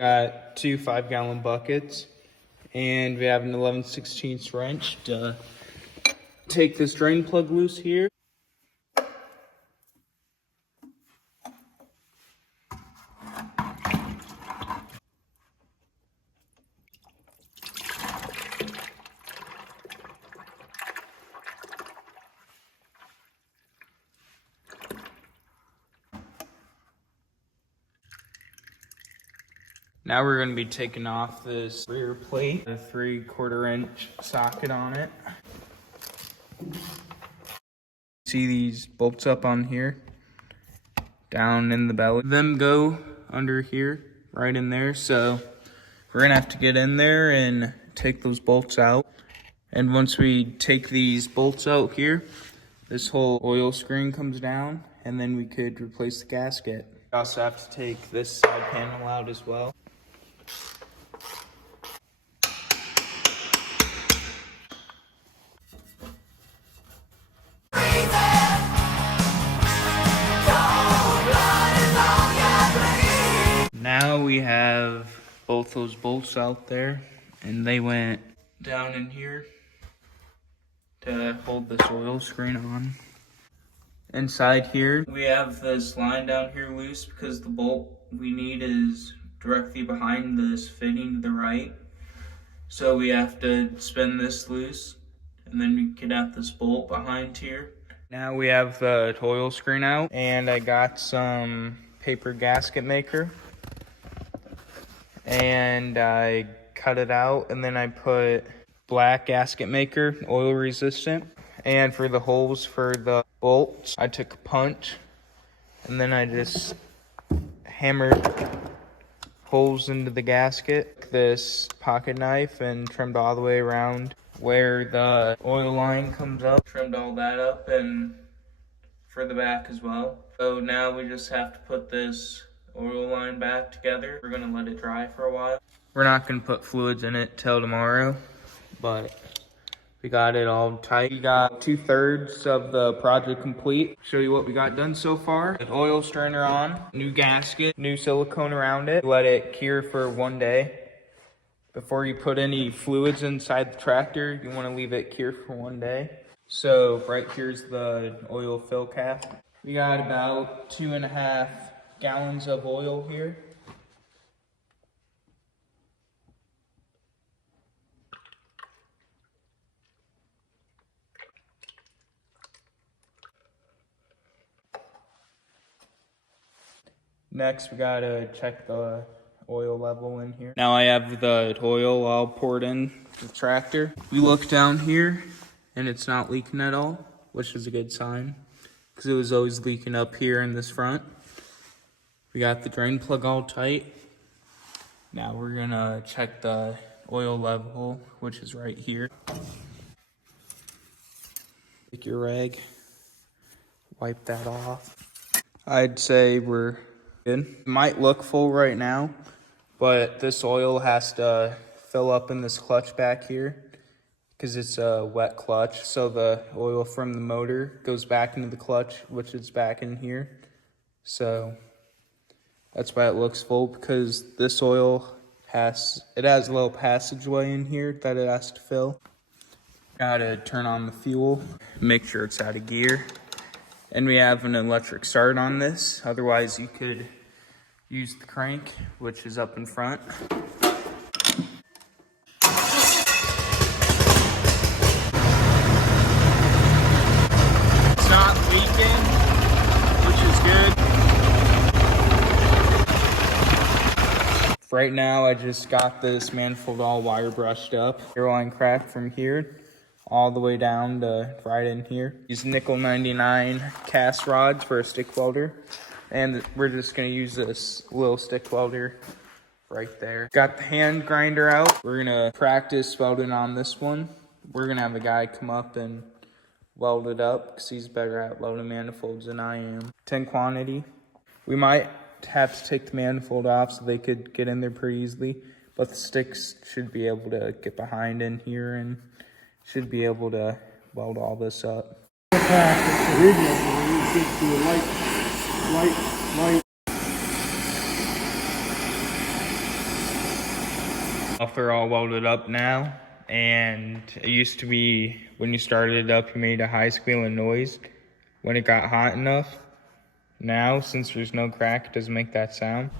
Got two 5-gallon buckets, and we have an 11/16 wrench to take this drain plug loose here. Now we're going to be taking off this rear plate, a 3/4 inch socket on it. See these bolts up on here, down in the belly. Them go under here, right in there. So we're going to have to get in there and take those bolts out. And once we take these bolts out here, this whole oil screen comes down, and then we could replace the gasket. We also have to take this side panel out as well. Now we have both those bolts out there, and they went down in here to hold this oil screen on. Inside here, we have this line down here loose because the bolt we need is directly behind this fitting to the right. So we have to spin this loose, and then we get out this bolt behind here. Now we have the oil screen out, and I got some paper gasket maker. And I cut it out, and then I put black gasket maker, oil resistant. And for the holes for the bolts, I took a punch, and then I just hammered holes into the gasket, this pocket knife, and trimmed all the way around where the oil line comes up. Trimmed all that up, and for the back as well. So now we just have to put this oil line back together. We're gonna let it dry for a while. We're not gonna put fluids in it till tomorrow, but we got it all tight. We got 2/3 of the project complete. Show you what we got done so far. The oil strainer on, new gasket, new silicone around it. Let it cure for 1 day. Before you put any fluids inside the tractor, you wanna leave it cure for 1 day. So right here's the oil fill cap. We got about 2.5 gallons of oil here. Next, we gotta check the oil level in here. Now I have the oil all poured in the tractor. We look down here, and it's not leaking at all, which is a good sign, because it was always leaking up here in this front. We got the drain plug all tight. Now we're gonna check the oil level, which is right here. Take your rag, wipe that off. I'd say we're good. It might look full right now, but this oil has to fill up in this clutch back here because it's a wet clutch. So the oil from the motor goes back into the clutch, which is back in here. So that's why it looks full, because this oil has a little passageway in here that it has to fill. Gotta turn on the fuel, make sure it's out of gear. And we have an electric start on this. Otherwise you could use the crank, which is up in front. It's not leaking, which is good. Right now, I just got this manifold all wire brushed up. Airline crack from here all the way down to right in here. Use nickel 99 cast rods for a stick welder. And we're just gonna use this little stick welder right there. Got the hand grinder out. We're gonna practice welding on this one. We're gonna have a guy come up and weld it up because he's better at welding manifolds than I am. 10 quantity. We might have to take the manifold off so they could get in there pretty easily, but the sticks should be able to get behind in here and should be able to weld all this up. Light. 1 They're all welded up now, and it used to be when you started it up, you made a high squealing noise when it got hot enough. Now, since there's no crack, it doesn't make that sound.